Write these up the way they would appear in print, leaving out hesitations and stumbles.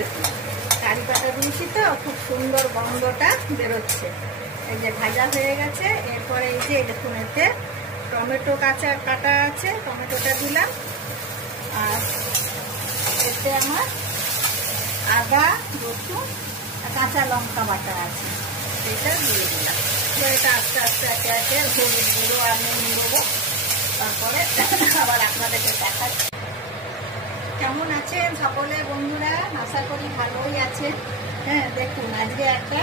দেখুন কারি পাতা দিয়েছি তো খুব সুন্দর গন্ধটা বেরোচ্ছে। এই যে ভাজা হয়ে গেছে। এরপরে এই যে দেখুন এতে টমেটো কাটা আছে, টমেটোটা দিলাম। আর এতে আমার আদা রসুন আর কাঁচা লঙ্কা বাটা আছে, সেটা দিয়ে দিলাম। এটা আস্তে আস্তে একে একে হলুদ গুঁড়ো আর নুন দেবো। তারপরে আবার আপনাদেরকে দেখাচ্ছি। কেমন আছেন সকলে বন্ধুরা? আশা করি ভালোই আছেন। হ্যাঁ দেখুন আজকে একটা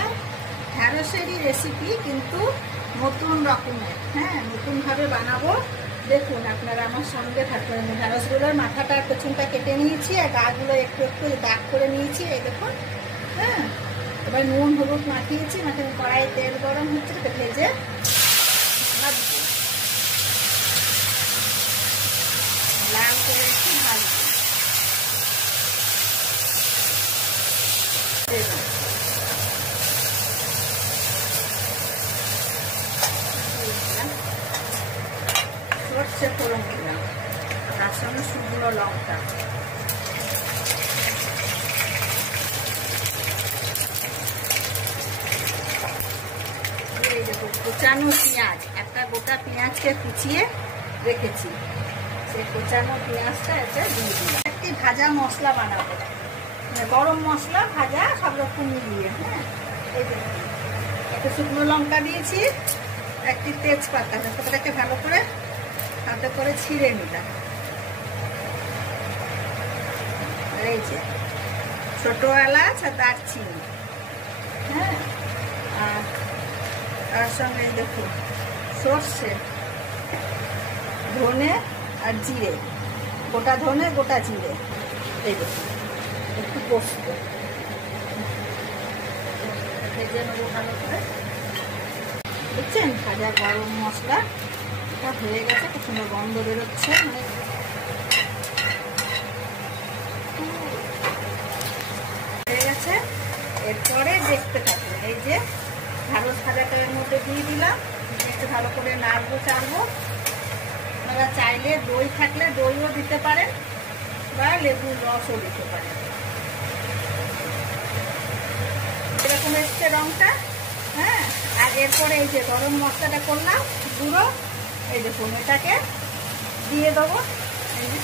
ঢ্যাঁড়সেরই রেসিপি, কিন্তু নতুন রকমের। হ্যাঁ নতুনভাবে বানাবো। দেখুন আপনারা আমার সঙ্গে থাকবেন। ঢ্যাঁড়সগুলোর মাথাটা পেছনটা কেটে নিয়েছি আর গাগুলো একটু একটু দাগ করে নিয়েছি, এই দেখুন। হ্যাঁ এবার নুন হলুদ মাখিয়েছি, মাখিয়ে কড়াইয়ে তেল গরম হচ্ছে, ভেজে ভাজবো, লাল করে একটু ভাজবো। সর্ষে ফোড়ন দিলাম, তার সঙ্গে শুকনো লঙ্কা। এই দেখো কোচানো পেঁয়াজ, একটা গোটা পেঁয়াজকে কুচিয়ে রেখেছি, সেই কোচানো পেঁয়াজটা এতে দিয়ে দিলাম। একটি ভাজা মশলা বানাবো, গরম মশলা ভাজা সব রকম মিলিয়ে। হ্যাঁ এই দেখুন একটা শুকনো লঙ্কা দিয়েছি, একটি তেজপাতা, তেজপাতাটাকে ভালো করে হাতে করে ছিঁড়ে নিলাম। এই যে ছোট এলাচ আর দারচিনি। হ্যাঁ আর তার সঙ্গে দেখুন সর্ষে, ধনে আর জিরে, গোটা ধনে গোটা জিরে। এই দেখুন একটু পোস্ত ভেজে নেবো ভালো করে। দেখছেন ভাজা গরম মশলা এটা হয়ে গেছে, খুব সুন্দর গন্ধ বেরোচ্ছে। হয়ে গেছে। এরপরে দেখতে থাকুন, এই যে ঢ্যাঁড়স ভাজাটার মধ্যে দিয়ে দিলাম, একটু ভালো করে নাড়বো চাড়বো। আপনারা চাইলে দই থাকলে দইও দিতে পারেন বা লেবুর রসও দিতে পারেন। এরকম এসছে রংটা। হ্যাঁ আর এরপরে এই যে গরম মশলাটা করলাম গুঁড়ো, এই দেখুন এটাকে দিয়ে দেবো। এই যে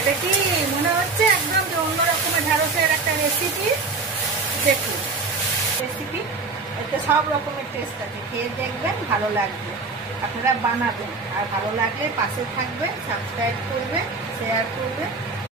এটা কি মনে হচ্ছে একদম যে অন্য রকমের ঢ্যাঁড়সের একটা রেসিপি। দেখুন রেসিপি, এতে সব রকমের টেস্ট আছে, খেয়ে দেখবেন ভালো লাগবে। আপনারা বানাবেন, আর ভালো লাগলে পাশে থাকবেন, সাবস্ক্রাইব করবেন, শেয়ার করবেন।